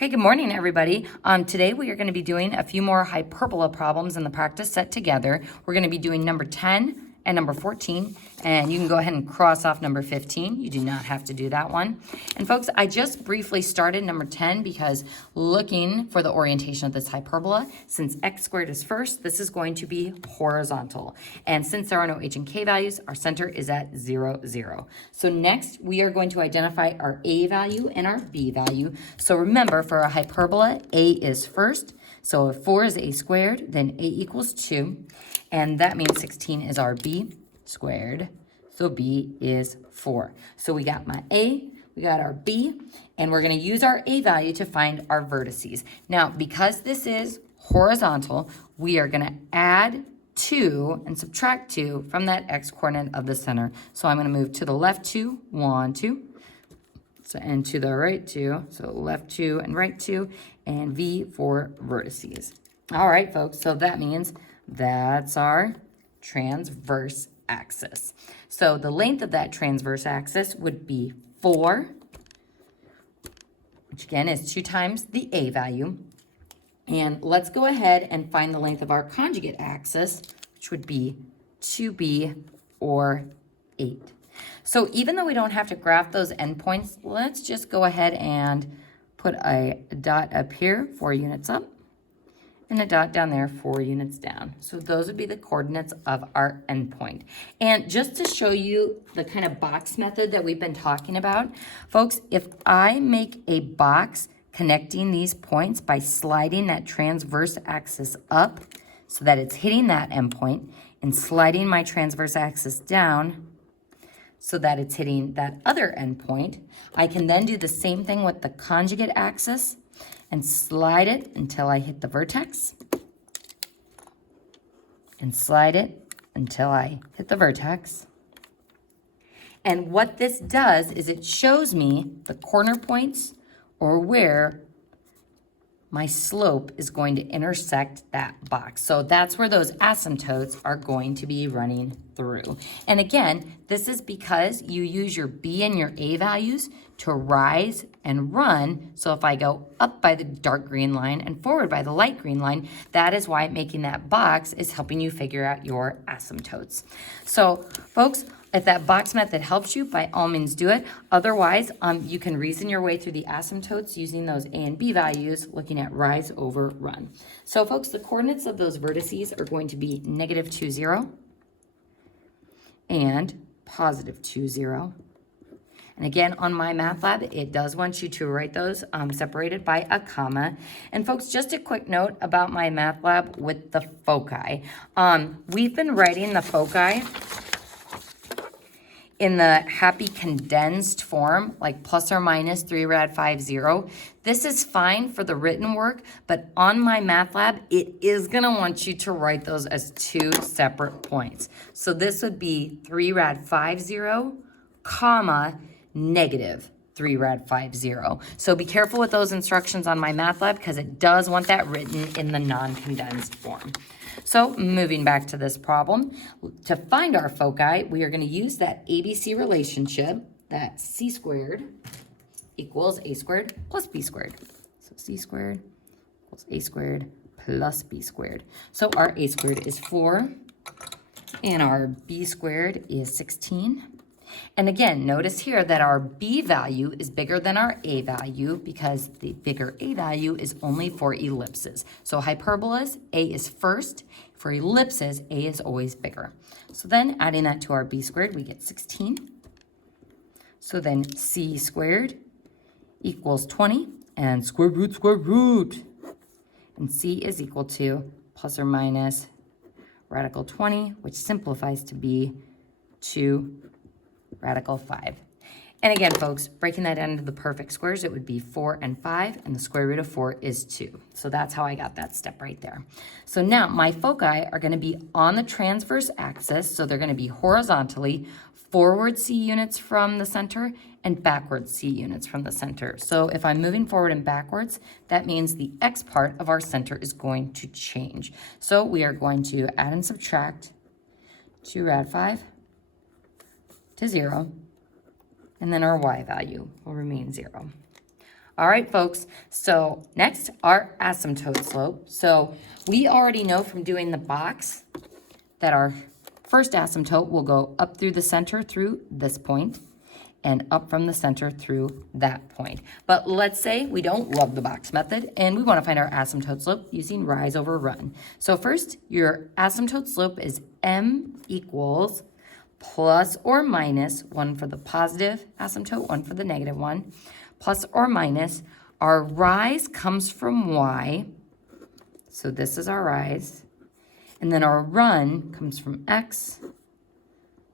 Okay, good morning, everybody. Today we are going to be doing a few more hyperbola problems in the practice set together. We're going to be doing number 10 and number 14, and you can go ahead and cross off number 15. You do not have to do that one. And folks, I just briefly started number 10 because looking for the orientation of this hyperbola, since x squared is first, this is going to be horizontal. And since there are no h and k values, our center is at 0, 0. So next, we are going to identify our a value and our b value. So remember, for a hyperbola, a is first. So if 4 is a squared, then a equals 2. And that means 16 is our b squared. So b is 4. So we got my a, we got our b, and we're going to use our a value to find our vertices. Now, because this is horizontal, we are going to add 2 and subtract 2 from that x coordinate of the center. So I'm going to move to the left 2, 1, 2. So, and to the right 2, so left 2 and right 2, and V for vertices. All right, folks, so that means that's our transverse axis. So the length of that transverse axis would be 4, which again is 2 times the a value. And let's go ahead and find the length of our conjugate axis, which would be 2b or 8. So even though we don't have to graph those endpoints, let's just go ahead and put a dot up here, 4 units up, and a dot down there, 4 units down. So those would be the coordinates of our endpoint. And just to show you the kind of box method that we've been talking about, folks, if I make a box connecting these points by sliding that transverse axis up so that it's hitting that endpoint and sliding my transverse axis down so that it's hitting that other endpoint, I can then do the same thing with the conjugate axis and slide it until I hit the vertex, and slide it until I hit the vertex. And what this does is it shows me the corner points or where my slope is going to intersect that box. So that's where those asymptotes are going to be running through. And again, this is because you use your b and your a values to rise and run. So if I go up by the dark green line and forward by the light green line, that is why making that box is helping you figure out your asymptotes. So folks, if that box method helps you, by all means do it. Otherwise, you can reason your way through the asymptotes using those a and b values, looking at rise over run. So folks, the coordinates of those vertices are going to be negative 2, 0 and positive 2, 0. And again, on MyMathLab, it does want you to write those separated by a comma. And folks, just a quick note about MyMathLab with the foci. We've been writing the foci in the happy condensed form, like plus or minus 3 rad 5, 0. This is fine for the written work, but on MyMathLab, it is gonna want you to write those as 2 separate points. So this would be 3 rad 5, 0, comma, negative 3 rad 5, 0. So be careful with those instructions on MyMathLab because it does want that written in the non-condensed form. So moving back to this problem, to find our foci, we are going to use that ABC relationship, that c squared equals a squared plus b squared. So c squared equals a squared plus b squared. So our a squared is 4, and our b squared is 16. And again, notice here that our b value is bigger than our a value because the bigger a value is only for ellipses. So hyperbolas, a is first. For ellipses, a is always bigger. So then adding that to our b squared, we get 16. So then c squared equals 20, and square root. And c is equal to plus or minus radical 20, which simplifies to be 2 radical 5. And again, folks, breaking that down into the perfect squares, it would be 4 and 5, and the square root of 4 is 2. So that's how I got that step right there. So now my foci are going to be on the transverse axis, so they're going to be horizontally forward c units from the center and backward c units from the center. So if I'm moving forward and backwards, that means the x part of our center is going to change. So we are going to add and subtract 2 rad 5 to 0, and then our y value will remain 0. All right, folks, so next, our asymptote slope. So we already know from doing the box that our first asymptote will go up through the center through this point and up from the center through that point. But let's say we don't love the box method and we want to find our asymptote slope using rise over run. So first, your asymptote slope is m equals plus or minus 1 for the positive asymptote, 1 for the negative one, plus or minus. Our rise comes from y, so this is our rise, and then our run comes from x,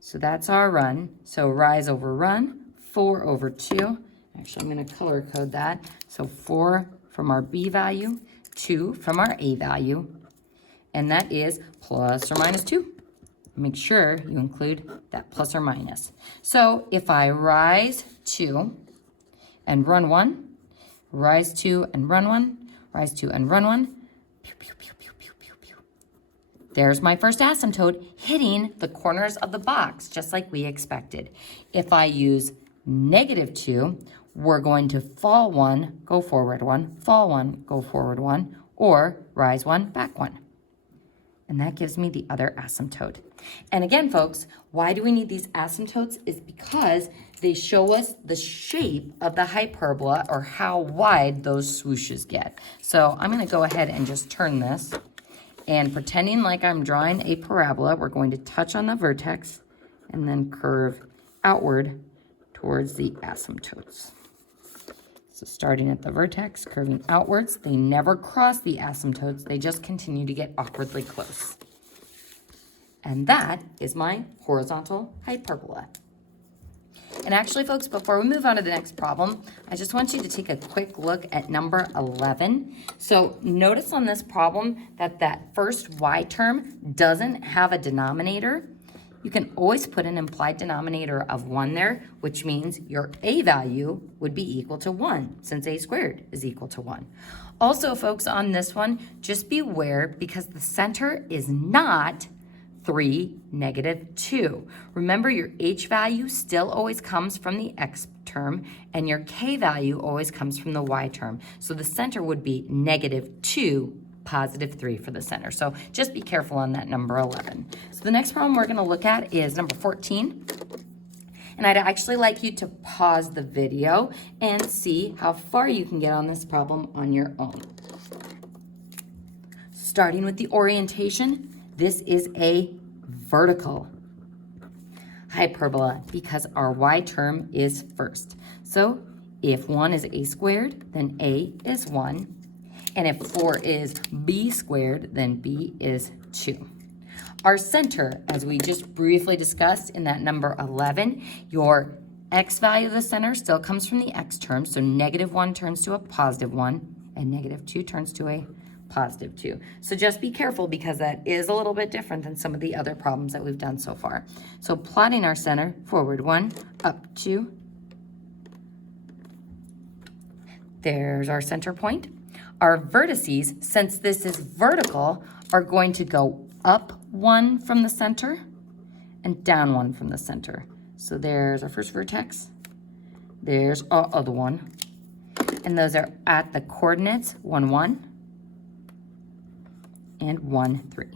so that's our run. So rise over run, 4 over 2. Actually, I'm going to color code that. So 4 from our b value, 2 from our a value, and that is plus or minus 2. Make sure you include that plus or minus. So if I rise 2 and run 1, rise 2 and run 1, rise 2 and run 1, pew, pew, pew, pew, pew, pew, pew. There's my first asymptote hitting the corners of the box, just like we expected. If I use negative 2, we're going to fall 1, go forward 1, fall 1, go forward 1, or rise 1, back 1. And that gives me the other asymptote. And again, folks, why do we need these asymptotes is because they show us the shape of the hyperbola or how wide those swooshes get. So I'm going to go ahead and just turn this. And pretending like I'm drawing a parabola, we're going to touch on the vertex and then curve outward towards the asymptotes. So starting at the vertex, curving outwards, they never cross the asymptotes, they just continue to get awkwardly close. And that is my horizontal hyperbola. And actually, folks, before we move on to the next problem, I just want you to take a quick look at number 11. So notice on this problem that that first y term doesn't have a denominator. You can always put an implied denominator of 1 there, which means your a value would be equal to 1, since a squared is equal to 1. Also, folks, on this one, just beware because the center is not 3, negative 2. Remember, your h value still always comes from the x term, and your k value always comes from the y term. So the center would be negative 2, positive 3 for the center. So just be careful on that number 11. So the next problem we're going to look at is number 14. And I'd actually like you to pause the video and see how far you can get on this problem on your own. Starting with the orientation, this is a vertical hyperbola because our y term is first. So if 1 is a squared, then a is 1. And if 4 is b squared, then b is 2. Our center, as we just briefly discussed in that number 11, your x value of the center still comes from the x term, so negative 1 turns to a positive 1, and negative 2 turns to a positive 2. So just be careful because that is a little bit different than some of the other problems that we've done so far. So plotting our center, forward 1, up 2. There's our center point. Our vertices, since this is vertical, are going to go up 1 from the center and down 1 from the center. So there's our first vertex. There's our other one. And those are at the coordinates 1, 1 and 1, 3.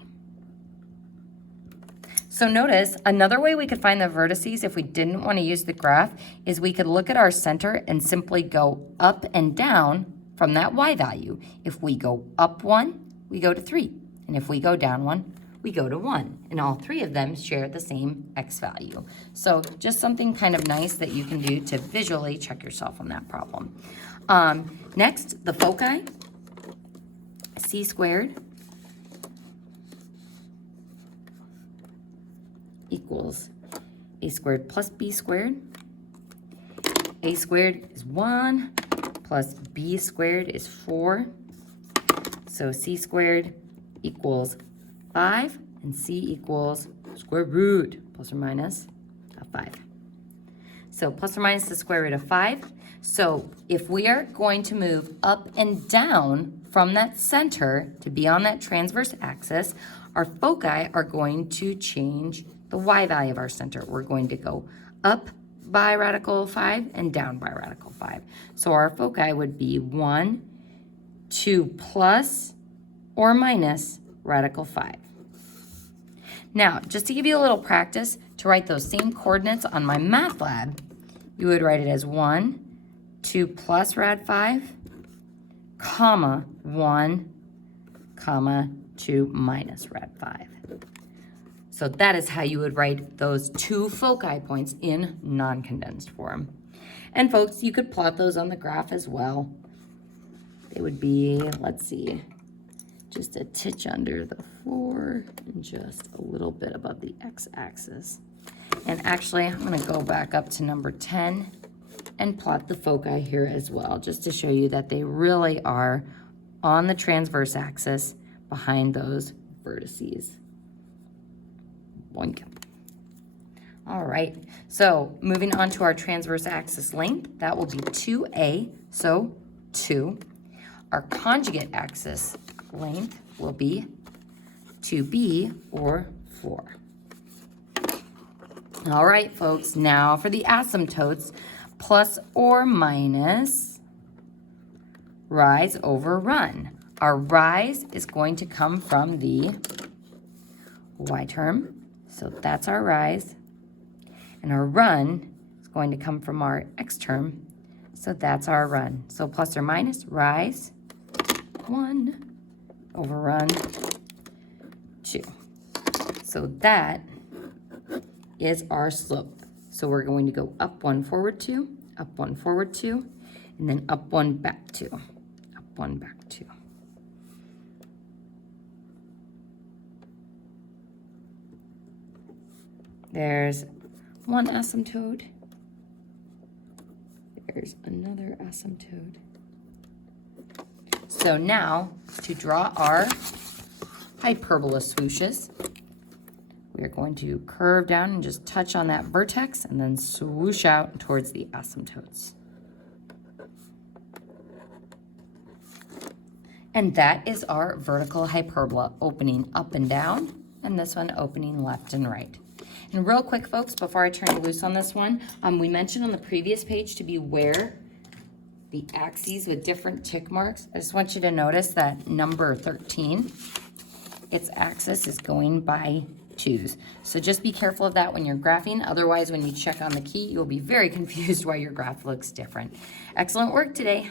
So notice another way we could find the vertices if we didn't want to use the graph is we could look at our center and simply go up and down from that y value. If we go up 1, we go to 3. And if we go down 1, we go to 1. And all 3 of them share the same x value. So just something kind of nice that you can do to visually check yourself on that problem. Next, the foci, c squared equals a squared plus b squared. A squared is 1 plus b squared is 4. So c squared equals 5 and c equals square root plus or minus of 5. So plus or minus the square root of 5. So if we are going to move up and down from that center to be on that transverse axis, our foci are going to change the y value of our center. We're going to go up by radical 5 and down by radical 5. So our foci would be 1, 2 plus or minus radical 5. Now, just to give you a little practice, to write those same coordinates on my math lab, you would write it as 1, 2 plus rad 5, comma 1, comma 2 minus rad 5. So that is how you would write those two foci points in non-condensed form. And folks, you could plot those on the graph as well. They would be, let's see, just a titch under the 4 and just a little bit above the x-axis. And actually, I'm going to go back up to number 10 and plot the foci here as well, just to show you that they really are on the transverse axis behind those vertices. Boink. All right, so moving on to our transverse axis length, that will be 2a, so 2. Our conjugate axis length will be 2b, or 4. All right, folks, now for the asymptotes, plus or minus rise over run. Our rise is going to come from the y term, so that's our rise. And our run is going to come from our x term, so that's our run. So plus or minus rise 1 over run 2. So that is our slope. So we're going to go up 1, forward 2, up 1, forward 2, and then up 1, back 2, up 1, back 2. There's one asymptote. There's another asymptote. So now, to draw our hyperbola swooshes, we are going to curve down and just touch on that vertex and then swoosh out towards the asymptotes. And that is our vertical hyperbola, opening up and down, and this one opening left and right. And real quick, folks, before I turn you loose on this one, we mentioned on the previous page to beware the axes with different tick marks. I just want you to notice that number 13, its axis is going by 2s. So just be careful of that when you're graphing. Otherwise, when you check on the key, you'll be very confused why your graph looks different. Excellent work today.